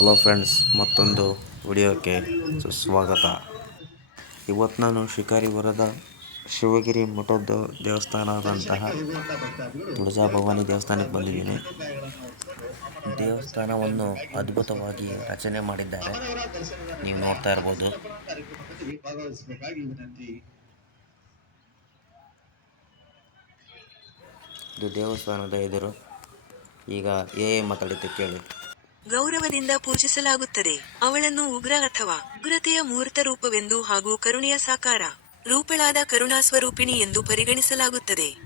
Hello friends ಮತ್ತೊಂದು ವಿಡಿಯೋಕ್ಕೆ ಸುಸ್ವಾಗತ. ಇವತ್ತು ನಾನು ಶಿಕಾರಿಪುರದ ಶಿವಗಿರಿ ಮಠದ ದೇವಸ್ಥಾನದಂತಹ ತುಳಜಾ ಭವಾನಿ ದೇವಸ್ಥಾನಕ್ಕೆ ಬಂದಿದ್ದೀನಿ. ದೇವಸ್ಥಾನವನ್ನು ಅದ್ಭುತವಾಗಿ ರಚನೆ ಮಾಡಿದ್ದಾರೆ. ನೀವು ನೋಡ್ತಾ ಇರ್ಬೋದು. ಇದು ದೇವಸ್ಥಾನದ ಎದುರು. ಈಗ ಏ ಮಾತಾಡುತ್ತೆ ಕೇಳಿ. ಗೌರವದಿಂದ ಪೂಜಿಸಲಾಗುತ್ತದೆ. ಅವಳನ್ನು ಉಗ್ರ ಅಥವಾ ಉಗ್ರತೆಯ ಮೂರ್ತ ರೂಪವೆಂದು ಹಾಗೂ ಕರುಣೆಯ ಸಾಕಾರ ರೂಪಳಾದ ಕರುಣಾಸ್ವರೂಪಿಣಿ ಎಂದು ಪರಿಗಣಿಸಲಾಗುತ್ತದೆ.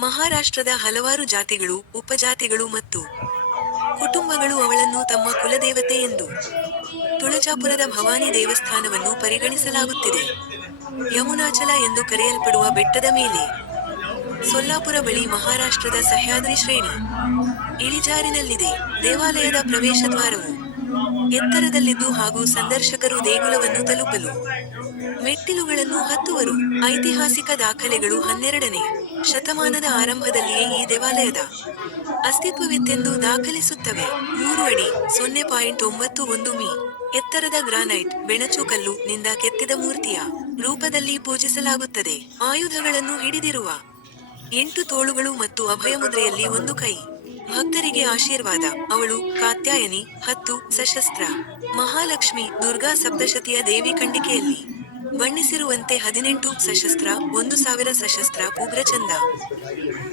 ಮಹಾರಾಷ್ಟ್ರದ ಹಲವಾರು ಜಾತಿಗಳು, ಉಪಜಾತಿಗಳು ಮತ್ತು ಕುಟುಂಬಗಳು ಅವಳನ್ನು ತಮ್ಮ ಕುಲದೇವತೆ ಎಂದು ತುಳಜಾಪುರದ ಭವಾನಿ ದೇವಸ್ಥಾನವನ್ನು ಪರಿಗಣಿಸಲಾಗುತ್ತಿದೆ. ಯಮುನಾಚಲ ಎಂದು ಕರೆಯಲ್ಪಡುವ ಬೆಟ್ಟದ ಮೇಲೆ ಸೊಲ್ಲಾಪುರ ಬಳಿ ಮಹಾರಾಷ್ಟ್ರದ ಸಹ್ಯಾದ್ರಿ ಶ್ರೇಣಿ ಇಳಿಜಾರಿನಲ್ಲಿದೆ. ದೇವಾಲಯದ ಪ್ರವೇಶ ದ್ವಾರವು ಎತ್ತರದಲ್ಲಿದ್ದು ಹಾಗೂ ಸಂದರ್ಶಕರು ದೇಗುಲವನ್ನು ತಲುಪಲು. ಮೆಟ್ಟಿಲುಗಳನ್ನು ಹತ್ತುವರು. ಐತಿಹಾಸಿಕ ದಾಖಲೆಗಳು ಹನ್ನೆರಡನೇ ಶತಮಾನದ ಆರಂಭದಲ್ಲಿಯೇ ಈ ದೇವಾಲಯದ ಅಸ್ತಿತ್ವವಿತ್ತೆಂದು ದಾಖಲಿಸುತ್ತವೆ. ಮೂರು ಅಡಿ, ಸೊನ್ನೆ ಪಾಯಿಂಟ್ ಒಂಬತ್ತು ಒಂದು ಮೀ. ಎತ್ತರದ ಗ್ರಾನೈಟ್ ಬೆಣಚುಕಲ್ಲು ನಿಂದ ಕೆತ್ತಿದ ಮೂರ್ತಿಯ ರೂಪದಲ್ಲಿ ಪೂಜಿಸಲಾಗುತ್ತದೆ. ಆಯುಧಗಳನ್ನು ಹಿಡಿದಿರುವ ಎಂಟು ತೋಳುಗಳು ಮತ್ತು ಅಭಯಮುದ್ರೆಯಲ್ಲಿ ಒಂದು ಕೈ. ಭಕ್ತರಿಗೆ ಆಶೀರ್ವಾದ. ಅವಳು ಕಾತ್ಯಾಯನಿ, ಹತ್ತು, ಸಶಸ್ತ್ರ. ಮಹಾಲಕ್ಷ್ಮಿ, ದುರ್ಗಾ ಸಪ್ತಶತಿಯ ದೇವಿ ಕಂಡಿಕೆಯಲ್ಲಿ. ಬಣ್ಣಿಸಿರುವಂತೆ ಹದಿನೆಂಟು ಸಶಸ್ತ್ರ, ಒಂದು ಸಾವಿರ ಸಶಸ್ತ್ರ, ಉಗ್ರಚಂದ.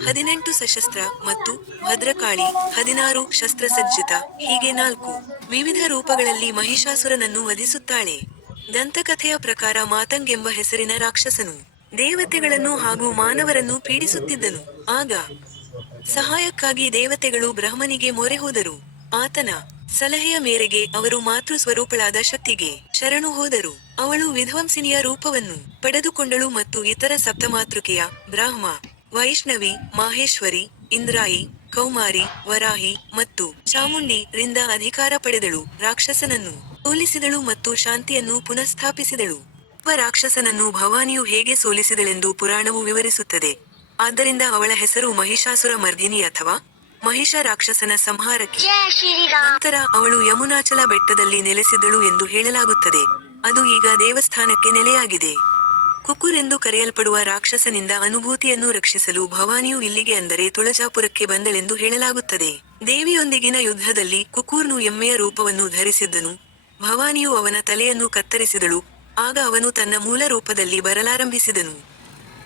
ಹದಿನೆಂಟು ಸಶಸ್ತ್ರ ಮತ್ತು ಭದ್ರಕಾಳಿ, ಹದಿನಾರು ಶಸ್ತ್ರಸಜ್ಜಿತ ಹೀಗೆ ನಾಲ್ಕು. ವಿವಿಧ ರೂಪಗಳಲ್ಲಿ ಮಹಿಷಾಸುರನನ್ನು ವಧಿಸುತ್ತಾಳೆ. ದಂತಕಥೆಯ ಪ್ರಕಾರ ಮಾತಂಗೆಂಬ ಹೆಸರಿನ ರಾಕ್ಷಸನು. ದೇವತೆಗಳನ್ನು ಹಾಗೂ ಮಾನವರನ್ನು ಪೀಡಿಸುತ್ತಿದ್ದನು. ಆಗ ಸಹಾಯಕ್ಕಾಗಿ ದೇವತೆಗಳು ಬ್ರಹ್ಮನಿಗೆ ಮೊರೆ ಹೋದರು. ಆತನ ಸಲಹೆಯ ಮೇರೆಗೆ ಅವರು ಮಾತೃ ಸ್ವರೂಪಳಾದ ಶಕ್ತಿಗೆ ಶರಣು ಹೋದರು. ಅವಳು ವಿಧ್ವಂಸಿನಿಯ ರೂಪವನ್ನು ಪಡೆದುಕೊಂಡಳು ಮತ್ತು ಇತರ ಸಪ್ತಮಾತೃಕೆಯ ಬ್ರಾಹ್ಮ, ವೈಷ್ಣವಿ, ಮಾಹೇಶ್ವರಿ, ಇಂದ್ರಾಯಿ, ಕೌಮಾರಿ, ವರಾಹಿ ಮತ್ತು ಚಾಮುಂಡಿ ರಿಂದ ಅಧಿಕಾರ ಪಡೆದಳು. ರಾಕ್ಷಸನನ್ನು ಸೋಲಿಸಿದಳು ಮತ್ತು ಶಾಂತಿಯನ್ನು ಪುನಃಸ್ಥಾಪಿಸಿದಳು. ರಾಕ್ಷಸನನ್ನು ಭವಾನಿಯು ಹೇಗೆ ಸೋಲಿಸಿದಳೆಂದು ಪುರಾಣವು ವಿವರಿಸುತ್ತದೆ. ಆದ್ದರಿಂದ ಅವಳ ಹೆಸರು ಮಹಿಷಾಸುರ ಮರ್ದಿನಿ ಅಥವಾ ಮಹಿಷ ರಾಕ್ಷಸನ ಸಂಹಾರಕ್ಕೆ ನಂತರ ಅವಳು ಯಮುನಾಚಲ ಬೆಟ್ಟದಲ್ಲಿ ನೆಲೆಸಿದಳು ಎಂದು ಹೇಳಲಾಗುತ್ತದೆ. ಅದು ಈಗ ದೇವಸ್ಥಾನಕ್ಕೆ ನೆಲೆಯಾಗಿದೆ. ಕುಕುರ್ ಎಂದು ಕರೆಯಲ್ಪಡುವ ರಾಕ್ಷಸನಿಂದ ಅನುಭೂತಿಯನ್ನು ರಕ್ಷಿಸಲು ಭವಾನಿಯು ಇಲ್ಲಿಗೆ ಅಂದರೆ ತುಳಜಾಪುರಕ್ಕೆ ಬಂದಳೆಂದು ಹೇಳಲಾಗುತ್ತದೆ. ದೇವಿಯೊಂದಿಗಿನ ಯುದ್ಧದಲ್ಲಿ ಕುಕೂರ್ನು ಎಮ್ಮೆಯ ರೂಪವನ್ನು ಧರಿಸಿದ್ದನು. ಭವಾನಿಯು ಅವನ ತಲೆಯನ್ನು ಕತ್ತರಿಸಿದಳು. ಆಗ ಅವನು ತನ್ನ ಮೂಲ ರೂಪದಲ್ಲಿ ಬರಲಾರಂಭಿಸಿದನು.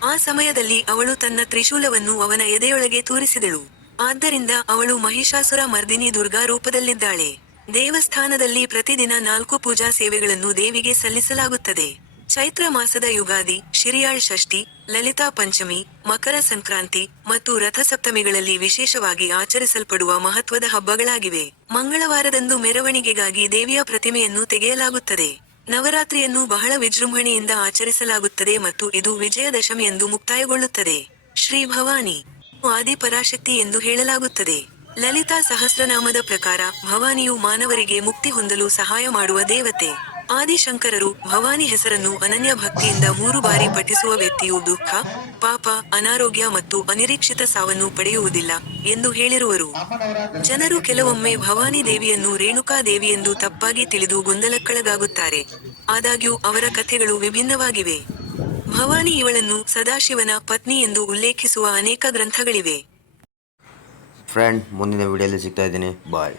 ಆ ಸಮಯದಲ್ಲಿ ಅವಳು ತನ್ನ ತ್ರಿಶೂಲವನ್ನು ಅವನ ಎದೆಯೊಳಗೆ ತೂರಿಸಿದಳು. ಆದ್ದರಿಂದ ಅವಳು ಮಹಿಷಾಸುರ ಮರ್ದಿನಿ ದುರ್ಗಾ ರೂಪದಲ್ಲಿದ್ದಾಳೆ. ದೇವಸ್ಥಾನದಲ್ಲಿ ಪ್ರತಿದಿನ ನಾಲ್ಕು ಪೂಜಾ ಸೇವೆಗಳನ್ನು ದೇವಿಗೆ ಸಲ್ಲಿಸಲಾಗುತ್ತದೆ. ಚೈತ್ರ ಮಾಸದ ಯುಗಾದಿ, ಶಿರಿಯಾಳ್ ಷಷ್ಠಿ, ಲಲಿತಾ ಪಂಚಮಿ, ಮಕರ ಸಂಕ್ರಾಂತಿ ಮತ್ತು ರಥಸಪ್ತಮಿಗಳಲ್ಲಿ ವಿಶೇಷವಾಗಿ ಆಚರಿಸಲ್ಪಡುವ ಮಹತ್ವದ ಹಬ್ಬಗಳಾಗಿವೆ. ಮಂಗಳವಾರದಂದು ಮೆರವಣಿಗೆಗಾಗಿ ದೇವಿಯ ಪ್ರತಿಮೆಯನ್ನು ತೆಗೆಯಲಾಗುತ್ತದೆ. ನವರಾತ್ರಿಯನ್ನು ಬಹಳ ವಿಜೃಂಭಣೆಯಿಂದ ಆಚರಿಸಲಾಗುತ್ತದೆ ಮತ್ತು ಇದು ವಿಜಯದಶಮಿ ಎಂದು ಮುಕ್ತಾಯಗೊಳ್ಳುತ್ತದೆ. ಶ್ರೀ ಭವಾನಿ, ಆದಿ ಪರಾಶಕ್ತಿ ಎಂದು ಹೇಳಲಾಗುತ್ತದೆ. ಲಲಿತಾ ಸಹಸ್ರನಾಮದ ಪ್ರಕಾರ ಭವಾನಿಯು ಮಾನವರಿಗೆ ಮುಕ್ತಿ ಹೊಂದಲು ಸಹಾಯ ಮಾಡುವ ದೇವತೆ. ಆದಿಶಂಕರರು ಭವಾನಿ ಹೆಸರನ್ನು ಅನನ್ಯ ಭಕ್ತಿಯಿಂದ ಮೂರು ಬಾರಿ ಪಠಿಸುವ ವ್ಯಕ್ತಿಯು ದುಃಖ, ಪಾಪ, ಅನಾರೋಗ್ಯ ಮತ್ತು ಅನಿರೀಕ್ಷಿತ ಸಾವನ್ನು ಪಡೆಯುವುದಿಲ್ಲ ಎಂದು ಹೇಳಿರುವರು. ಜನರು ಕೆಲವೊಮ್ಮೆ ಭವಾನಿ ದೇವಿಯನ್ನು ರೇಣುಕಾ ದೇವಿ ಎಂದು ತಪ್ಪಾಗಿ ತಿಳಿದು ಗೊಂದಲಕ್ಕೊಳಗಾಗುತ್ತಾರೆ. ಆದಾಗ್ಯೂ ಅವರ ಕಥೆಗಳು ವಿಭಿನ್ನವಾಗಿವೆ. ಭವಾನಿ ಇವಳನ್ನು ಸದಾಶಿವನ ಪತ್ನಿ ಎಂದು ಉಲ್ಲೇಖಿಸುವ ಅನೇಕ ಗ್ರಂಥಗಳಿವೆ. ಫ್ರೆಂಡ್ ಮುಂದಿನ ವಿಡಿಯೋದಲ್ಲಿ ಸಿಗ್ತಾ ಇದ್ದೀನಿ. ಬಾಯ್